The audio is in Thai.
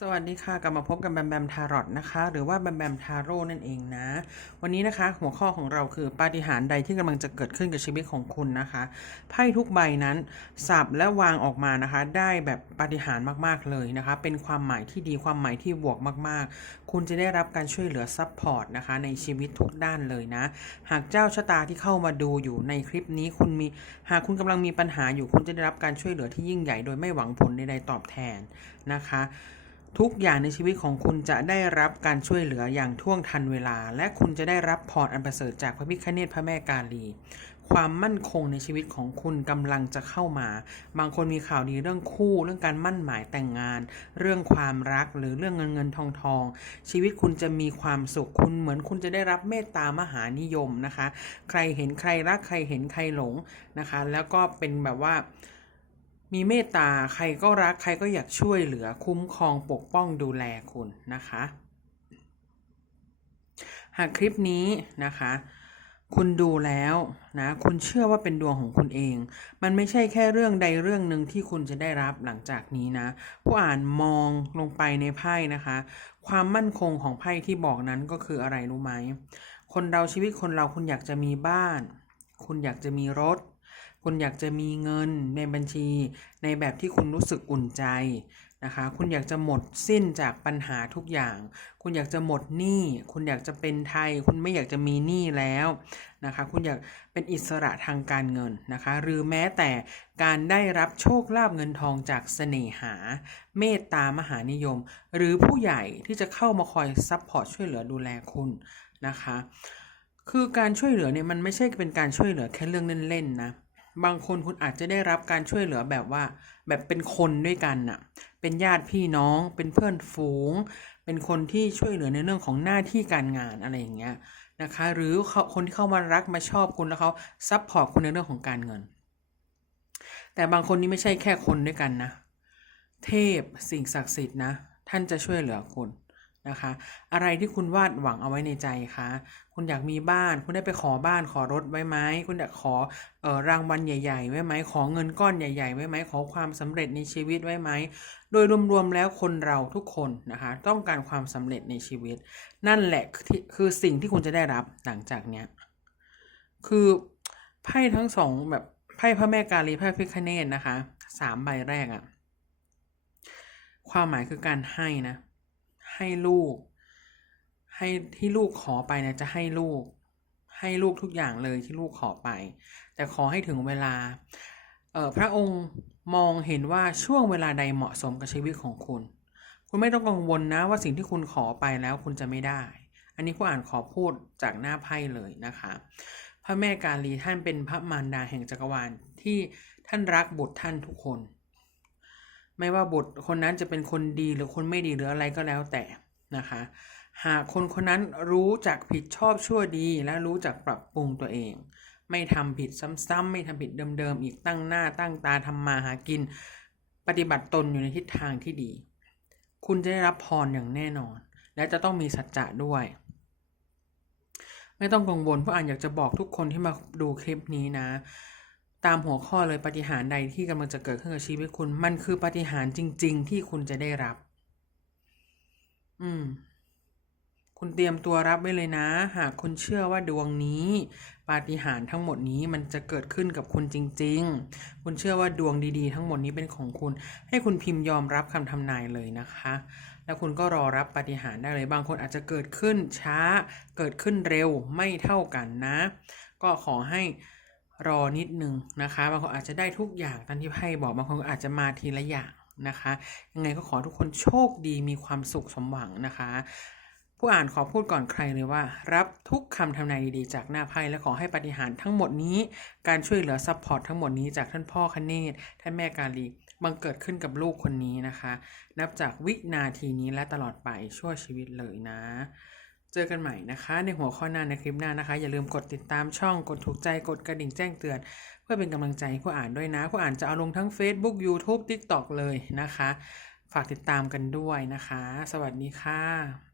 สวัสดีค่ะกลับมาพบกับแบมแบมทารอตนะคะ หรือว่าแบมแบมทาโร่นั่นเองนะ วันนี้นะคะ หัวข้อของเราคือปาฏิหาริย์ใดที่กำลังจะเกิดขึ้นกับชีวิตของคุณนะคะไพ่ทุกใบนั้นสับและวางออกมานะคะ ได้แบบปาฏิหาริย์มากๆเลยนะคะ เป็นความหมายที่ดีความหมายที่บวกมากๆ คุณจะได้รับการช่วยเหลือซัพพอร์ตนะคะในชีวิตทุกด้านเลยนะ หากเจ้าชะตาที่เข้ามาดูอยู่ในคลิปนี้คุณมีหากคุณกำลังมีปัญหาอยู่คุณจะได้รับการช่วยเหลือที่ยิ่งใหญ่โดยไม่หวังผลใดๆตอบแทนนะคะ ทุกอย่างในชีวิตของคุณจะได้รับการช่วยเหลืออย่างท่วงทันเวลา และคุณจะได้รับพรอันประเสริฐจากพระพิฆเนศพระแม่กาลี ความมั่นคงในชีวิตของคุณกำลังจะเข้ามา บางคนมีข่าวดีเรื่องคู่ เรื่องการมั่นหมายแต่งงาน เรื่องความรักหรือเรื่องเงินเงินทองทอง ชีวิตคุณจะมีความสุขคุณเหมือนคุณจะได้รับเมตตามหานิยมนะคะ ใครเห็นใครรักใครเห็นใครหลงนะคะ แล้วก็เป็นแบบว่า มีเมตตาใครก็รักใครก็อยากช่วยเหลือคุ้มครองปกป้องดูแลคุณนะคะ หากคลิปนี้นะคะ คุณดูแล้วนะคุณเชื่อว่าเป็นดวงของคุณเอง มันไม่ใช่แค่เรื่องใดเรื่องหนึ่งที่คุณจะได้รับหลังจากนี้นะ ผู้อ่านมองลงไปในไพ่นะคะ ความมั่นคงของไพ่ที่บอกนั้นก็คืออะไรรู้ไหมคนเราชีวิตคนเราคุณอยากจะมีบ้าน คุณอยากจะมีรถ คุณอยากจะมีเงินในบัญชี ในแบบที่คุณรู้สึกอุ่นใจนะคะ คุณอยากจะหมดสิ้นจากปัญหาทุกอย่าง คุณอยากจะหมดหนี้ คุณอยากจะเป็นไทย คุณไม่อยากจะมีหนี้แล้วนะคะ คุณอยากเป็นอิสระทางการเงินนะคะ หรือแม้แต่การได้รับโชคลาภเงินทองจากเสน่หา เมตตามหานิยม หรือผู้ใหญ่ที่จะเข้ามาคอยซัพพอร์ตช่วยเหลือดูแลคุณนะคะ คือการช่วยเหลือเนี่ยมันไม่ใช่เป็นการช่วยเหลือแค่เรื่องเล่นๆนะ บางคนคุณอาจจะได้รับการช่วยเหลือแบบว่า แบบเป็นคนด้วยกันน่ะ เป็นญาติพี่น้อง เป็นเพื่อนฝูง เป็นคนที่ช่วยเหลือในเรื่องของหน้าที่การงานอะไรอย่างเงี้ยนะคะ หรือเขาคนที่เข้ามารักมาชอบคุณแล้วเขาซัพพอร์ตคุณในเรื่องของการเงิน แต่บางคนนี่ไม่ใช่แค่คนด้วยกันนะ เทพสิ่งศักดิ์สิทธิ์นะ ท่านจะช่วยเหลือคุณ นะคะ อะไรที่คุณวาดหวังเอาไว้ในใจคะคุณอยากมีบ้าน คุณได้ไปขอบ้านขอรถไว้ไหมคุณอยากขอออรางวัลใหญ่ๆไว้ไหมขอเงินก้อนใหญ่ๆไว้ไหมขอความสำเร็จในชีวิตไว้ไหมโดยรวมๆแล้วคนเราทุกคนนะคะ ต้องการความสำเร็จในชีวิต นั่นแหละคือสิ่งที่คุณจะได้รับหลังจากเนี้ยคือไพ่ทั้งสองแบบไพ่พระแม่กาลีไพ่พิฆเนศนะคะสามใบแรกอะความหมายคือการให้นะ ให้ลูก ให้ที่ลูกขอไปนะจะให้ลูก ให้ลูกทุกอย่างเลยที่ลูกขอไป แต่ขอให้ถึงเวลาเออพระองค์มองเห็นว่าช่วงเวลาใดเหมาะสมกับชีวิตของคุณ คุณไม่ต้องกังวลนะว่าสิ่งที่คุณขอไปแล้วคุณจะไม่ได้ อันนี้ผู้อ่านขอพูดจากหน้าไพ่เลยนะคะ พระแม่กาลีท่านเป็นพระมารดาแห่งจักรวาลที่ท่านรักบุตรท่านทุกคน ไม่ว่าบุตรคนนั้นจะเป็นคนดีหรือคนไม่ดีหรืออะไรก็แล้วแต่นะคะ หากคนคนนั้นรู้จักผิดชอบชั่วดีและรู้จักปรับปรุงตัวเอง ไม่ทำผิดซ้ำๆไม่ทำผิดเดิมๆอีกตั้งหน้าตั้งตาทำมาหากิน ปฏิบัติตนอยู่ในทิศทางที่ดี คุณจะได้รับพรอย่างแน่นอน และจะต้องมีสัจจะด้วย ไม่ต้องกังวลเพราะอ่านอยากจะบอกทุกคนที่มาดูคลิปนี้นะ ตามหัวข้อเลยปฏิหารใดที่กำลังจะเกิดขึ้นกับชีวิตคุณ มันคือปฏิหารจริง ๆ ที่คุณจะได้รับ อืม คุณเตรียมตัวรับไว้เลยนะ หากคุณเชื่อว่าดวงนี้ปาฏิหาริย์ทั้งหมดนี้มันจะเกิดขึ้นกับคุณจริง ๆ คุณเชื่อว่าดวงดีๆ ทั้งหมดนี้เป็นของคุณ ให้คุณพิมพ์ยอมรับคำทำนายเลยนะคะ แล้วคุณก็รอรับปาฏิหาริย์ได้เลยบางคนอาจจะเกิดขึ้นช้า เกิดขึ้นเร็วไม่เท่ากันนะ ก็ขอให้ รอนิดนึงนะคะบางคนอาจจะได้ทุกอย่างตามที่ไพ่บอกบางคนก็อาจจะมาทีละอย่างนะคะ ยังไงก็ขอทุกคนโชคดีมีความสุขสมหวังนะคะ ผู้อ่านขอพูดก่อนใครเลยว่า รับทุกคำทำนายดีๆ จากหน้าไพ่และขอให้ปฏิหารทั้งหมดนี้ การช่วยเหลือซัพพอร์ตทั้งหมดนี้จากท่านพ่อคเนศท่านแม่กาลีบังเกิดขึ้นกับลูกคนนี้นะคะ นับจากวินาทีนี้และตลอดไปชั่วชีวิตเลยนะ เจอกันใหม่นะคะ ในหัวข้อหน้าในคลิปหน้านะคะ อย่าลืมกดติดตามช่องกดถูกใจกดกระดิ่งแจ้งเตือน เพื่อเป็นกำลังใจผู้อ่านด้วยนะ ผู้อ่านจะเอาลงทั้ง Facebook YouTube TikTok เลยนะคะ ฝากติดตามกันด้วยนะคะ สวัสดีค่ะ